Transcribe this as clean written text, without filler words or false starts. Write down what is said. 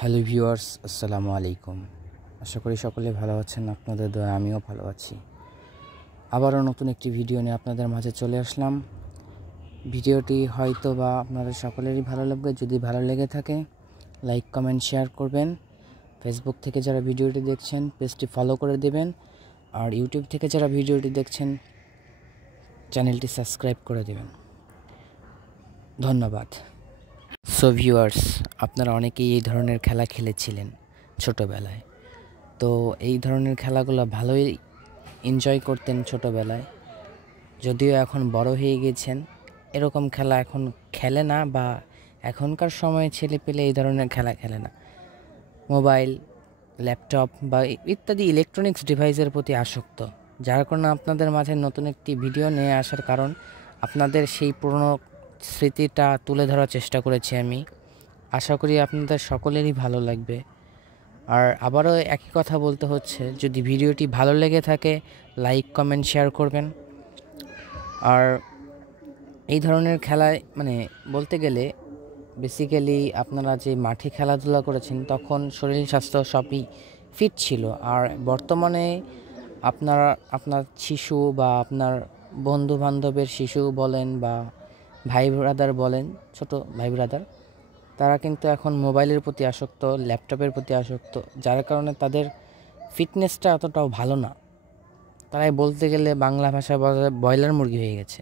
Hello viewers, আসসালামু আলাইকুম। আশা করি সকলে ভালো আছেন। আপনাদের দয়া আমিও ভালো আছি। আবারও নতুন একটি ভিডিও নিয়ে আপনাদের মাঝে চলে আসলাম। ভিডিওটি হয়তো বা আপনাদের সকলেরই ভালো লাগবে। যদি ভালো লেগে থাকে লাইক, কমেন্ট, শেয়ার করবেন। ফেসবুক থেকে যারা ভিডিওটি দেখছেন পেজটি ফলো করে দেবেন, আর ইউটিউব থেকে যারা ভিডিওটি দেখছেন চ্যানেলটি সাবস্ক্রাইব করে দেবেন। ধন্যবাদ। সো ভিউয়ার্স, আপনারা অনেকেই এই ধরনের খেলা খেলেছিলেন ছোটোবেলায়। তো এই ধরনের খেলাগুলো ভালোই এনজয় করতেন ছোটোবেলায়। যদিও এখন বড় হয়ে গেছেন, এরকম খেলা এখন খেলে না, বা এখনকার সময়ে ছেলেপেলে এই ধরনের খেলা খেলে না। মোবাইল, ল্যাপটপ বা ইত্যাদি ইলেকট্রনিক্স ডিভাইসের প্রতি আসক্ত, যার কারণে আপনাদের মাঝে নতুন একটি ভিডিও নিয়ে আসার কারণ আপনাদের সেই পুরনো স্মৃতিটা তুলে ধরার চেষ্টা করেছি আমি। আশা করি আপনাদের সকলেরই ভালো লাগবে। আর আবারও একই কথা বলতে হচ্ছে, যদি ভিডিওটি ভালো লেগে থাকে লাইক, কমেন্ট, শেয়ার করবেন। আর এই ধরনের খেলায় বলতে গেলে বেসিক্যালি আপনারা যে মাঠে খেলাধুলা করেছেন তখন শরীর স্বাস্থ্য সবই ফিট ছিল। আর বর্তমানে আপনার শিশু বা আপনার বন্ধু বান্ধবের শিশু বলেন বা ভাই ব্রাদার বলেন, ছোট ভাই ব্রাদার, তারা কিন্তু এখন মোবাইলের প্রতি আসক্ত, ল্যাপটপের প্রতি আসক্ত, যার কারণে তাদের ফিটনেসটা অতটাও ভালো না। তারাই বলতে গেলে বাংলা ভাষায় ব্রয়লার মুরগি হয়ে গেছে।